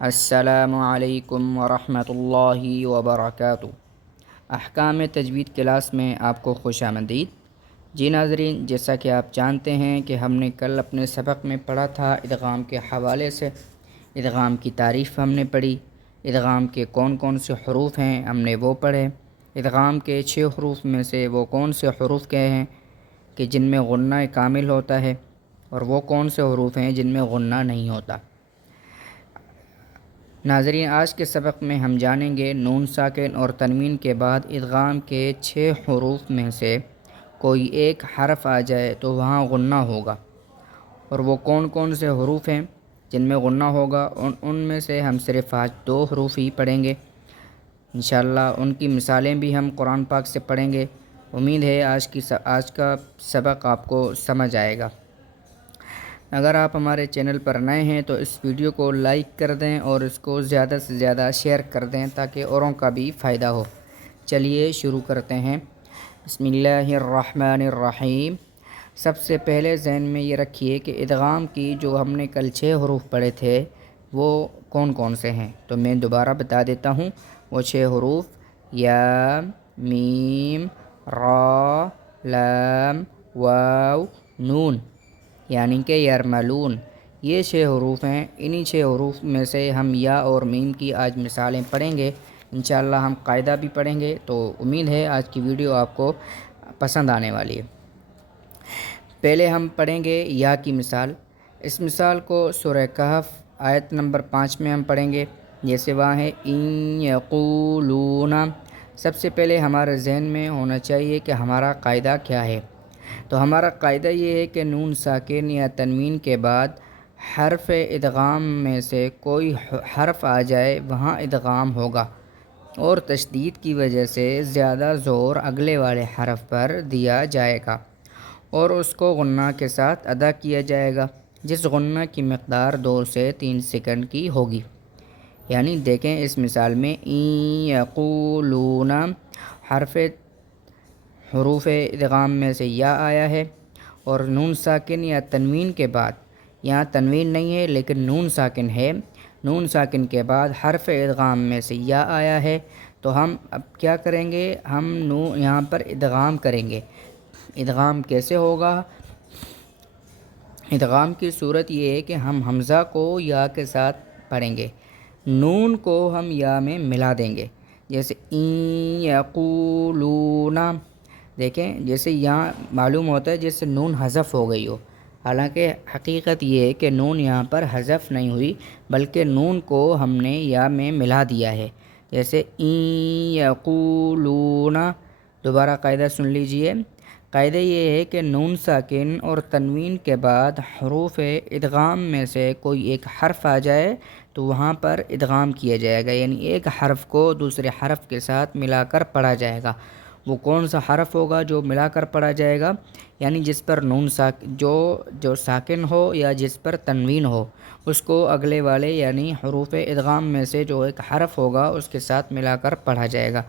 السلام علیکم ورحمۃ اللہ وبرکاتہ۔ احکام تجوید کلاس میں آپ کو خوش آمدید۔ جی ناظرین، جیسا کہ آپ جانتے ہیں کہ ہم نے کل اپنے سبق میں پڑھا تھا ادغام کے حوالے سے۔ ادغام کی تعریف ہم نے پڑھی، ادغام کے کون کون سے حروف ہیں ہم نے وہ پڑھے، ادغام کے 6 حروف میں سے وہ کون سے حروف کے ہیں کہ جن میں غنہ کامل ہوتا ہے، اور وہ کون سے حروف ہیں جن میں غنہ نہیں ہوتا۔ ناظرین، آج کے سبق میں ہم جانیں گے نون ساکن اور تنوین کے بعد ادغام کے 6 حروف میں سے کوئی ایک حرف آ جائے تو وہاں غنہ ہوگا، اور وہ کون کون سے حروف ہیں جن میں غنہ ہوگا۔ ان میں سے ہم صرف آج 2 حروف ہی پڑھیں گے انشاءاللہ۔ ان کی مثالیں بھی ہم قرآن پاک سے پڑھیں گے۔ امید ہے آج کا سبق آپ کو سمجھ آئے گا۔ اگر آپ ہمارے چینل پر نئے ہیں تو اس ویڈیو کو لائک کر دیں اور اس کو زیادہ سے زیادہ شیئر کر دیں تاکہ اوروں کا بھی فائدہ ہو۔ چلیے شروع کرتے ہیں۔ بسم اللہ الرحمن الرحیم۔ سب سے پہلے ذہن میں یہ رکھیے کہ ادغام کی جو ہم نے کل 6 حروف پڑھے تھے وہ کون کون سے ہیں، تو میں دوبارہ بتا دیتا ہوں۔ وہ 6 حروف یا، میم، را، لام، واو، نون، یعنی کہ یرملون، یہ 6 حروف ہیں۔ انہی 6 حروف میں سے ہم یا اور میم کی آج مثالیں پڑھیں گے انشاءاللہ۔ ہم قاعدہ بھی پڑھیں گے، تو امید ہے آج کی ویڈیو آپ کو پسند آنے والی ہے۔ پہلے ہم پڑھیں گے یا کی مثال۔ اس مثال کو سورہ کہف آیت نمبر 5 میں ہم پڑھیں گے، جیسے وہاں ہے ان یقولون۔ سب سے پہلے ہمارے ذہن میں ہونا چاہیے کہ ہمارا قاعدہ کیا ہے۔ تو ہمارا قاعدہ یہ ہے کہ نون ساکن یا تنوین کے بعد حرف ادغام میں سے کوئی حرف آ جائے وہاں ادغام ہوگا، اور تشدید کی وجہ سے زیادہ زور اگلے والے حرف پر دیا جائے گا اور اس کو غنہ کے ساتھ ادا کیا جائے گا، جس غنہ کی مقدار 2 سے 3 سیکنڈ کی ہوگی۔ یعنی دیکھیں اس مثال میں ان یقولون، حروف ادغام میں سے یا آیا ہے، اور نون ساکن یا تنوین کے بعد، یہاں تنوین نہیں ہے لیکن نون ساکن ہے، نون ساکن کے بعد حرف ادغام میں سے یا آیا ہے، تو ہم اب کیا کریں گے، ہم یہاں پر ادغام کریں گے۔ ادغام کیسے ہوگا؟ ادغام کی صورت یہ ہے کہ ہم حمزہ کو یا کے ساتھ پڑھیں گے، نون کو ہم یا میں ملا دیں گے، جیسے ان یقولون۔ دیکھیں جیسے یہاں معلوم ہوتا ہے جیسے نون حذف ہو گئی ہو، حالانکہ حقیقت یہ ہے کہ نون یہاں پر حذف نہیں ہوئی، بلکہ نون کو ہم نے یا میں ملا دیا ہے، جیسے ان یقولون۔ دوبارہ قاعدہ سن لیجئے۔ قاعدہ یہ ہے کہ نون ساکن اور تنوین کے بعد حروف ادغام میں سے کوئی ایک حرف آ جائے تو وہاں پر ادغام کیا جائے گا، یعنی ایک حرف کو دوسرے حرف کے ساتھ ملا کر پڑھا جائے گا۔ وہ کون سا حرف ہوگا جو ملا کر پڑھا جائے گا؟ یعنی جس پر جو ساکن ہو یا جس پر تنوین ہو، اس کو اگلے والے یعنی حروف ادغام میں سے جو ایک حرف ہوگا اس کے ساتھ ملا کر پڑھا جائے گا۔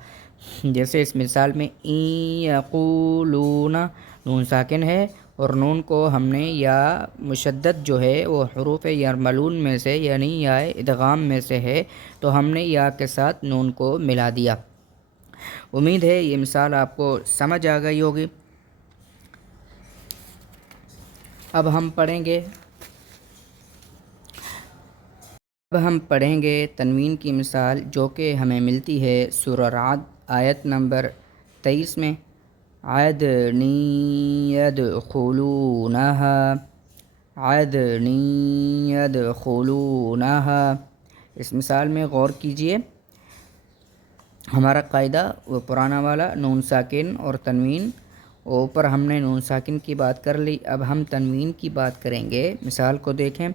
جیسے اس مثال میں ان یقولون، نون ساکن ہے اور نون کو ہم نے یا مشدد جو ہے وہ حروف یرملون میں سے یعنی یا ادغام میں سے ہے، تو ہم نے یا کے ساتھ نون کو ملا دیا۔ امید ہے یہ مثال آپ کو سمجھ آ گئی ہوگی۔ اب ہم پڑھیں گے تنوین کی مثال، جو کہ ہمیں ملتی ہے سورہ رعد آیت نمبر 23 میں، عدن یدخلونہا، عدن یدخلونہا۔ اس مثال میں غور کیجئے۔ ہمارا قاعدہ وہ پرانا والا نون ساکن اور تنوین، اوپر ہم نے نون ساکن کی بات کر لی، اب ہم تنوین کی بات کریں گے۔ مثال کو دیکھیں،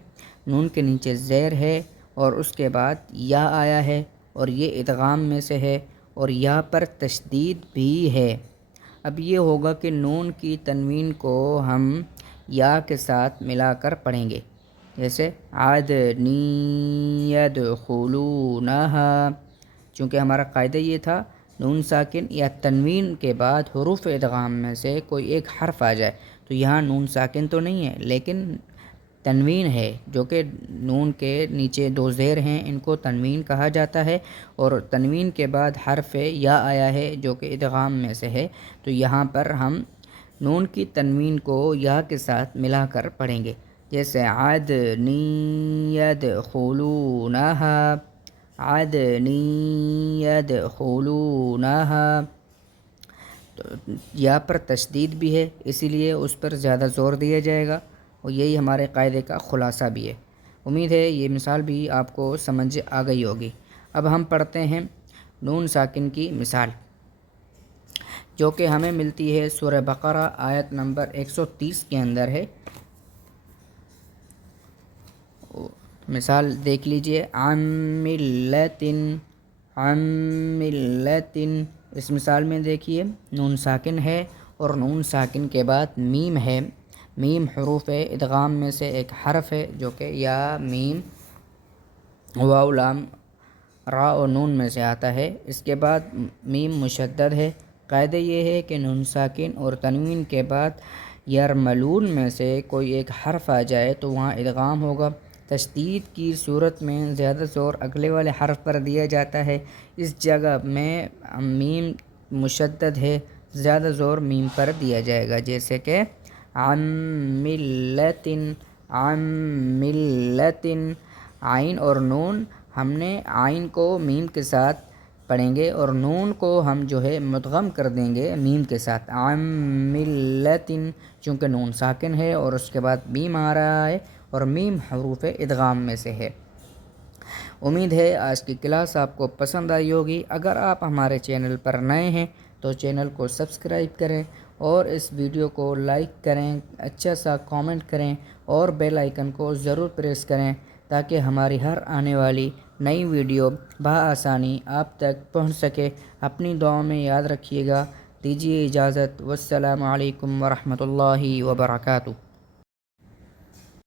نون کے نیچے زیر ہے اور اس کے بعد یا آیا ہے، اور یہ ادغام میں سے ہے اور یا پر تشدید بھی ہے۔ اب یہ ہوگا کہ نون کی تنوین کو ہم یا کے ساتھ ملا کر پڑھیں گے، جیسے عدن یدخلونہا۔ چونکہ ہمارا قاعدہ یہ تھا نون ساکن یا تنوین کے بعد حروف ادغام میں سے کوئی ایک حرف آ جائے، تو یہاں نون ساکن تو نہیں ہے لیکن تنوین ہے جو کہ نون کے نیچے دو زیر ہیں، ان کو تنوین کہا جاتا ہے، اور تنوین کے بعد حرف یا آیا ہے جو کہ ادغام میں سے ہے، تو یہاں پر ہم نون کی تنوین کو یا کے ساتھ ملا کر پڑھیں گے، جیسے عدنی یدخلونہا، عدنی یدخلونہا، تو یا پر تشدید بھی ہے، اسی لیے اس پر زیادہ زور دیا جائے گا، اور یہی ہمارے قاعدے کا خلاصہ بھی ہے۔ امید ہے یہ مثال بھی آپ کو سمجھ آ گئی ہوگی۔ اب ہم پڑھتے ہیں نون ساکن کی مثال، جو کہ ہمیں ملتی ہے سورہ بقرہ آیت نمبر 130 کے اندر ہے۔ مثال دیکھ لیجئے، عن ملتن، عن ملتن، اس مثال میں دیکھیے نون ساکن ہے اور نون ساکن کے بعد میم ہے، میم حروف ادغام میں سے ایک حرف ہے جو کہ یا، میم، واو، لام، را اور نون میں سے آتا ہے۔ اس کے بعد میم مشدد ہے۔ قاعدہ یہ ہے کہ نون ساکن اور تنوین کے بعد یرملون میں سے کوئی ایک حرف آ جائے تو وہاں ادغام ہوگا۔ تشدید کی صورت میں زیادہ زور اگلے والے حرف پر دیا جاتا ہے، اس جگہ میں میم مشدد ہے، زیادہ زور میم پر دیا جائے گا، جیسے کہ عن ملتن، عن ملتن، عین اور نون، ہم نے عین کو میم کے ساتھ پڑھیں گے اور نون کو ہم جو ہے مدغم کر دیں گے میم کے ساتھ، عن ملتن، چونکہ نون ساکن ہے اور اس کے بعد میم آ رہا ہے اور میم حروف ادغام میں سے ہے۔ امید ہے آج کی کلاس آپ کو پسند آئی ہوگی۔ اگر آپ ہمارے چینل پر نئے ہیں تو چینل کو سبسکرائب کریں اور اس ویڈیو کو لائک کریں، اچھا سا کامنٹ کریں اور بیل آئیکن کو ضرور پریس کریں تاکہ ہماری ہر آنے والی نئی ویڈیو بآسانی آپ تک پہنچ سکے۔ اپنی دعاؤں میں یاد رکھیے گا۔ دیجیے اجازت، والسلام علیکم ورحمۃ اللہ وبرکاتہ۔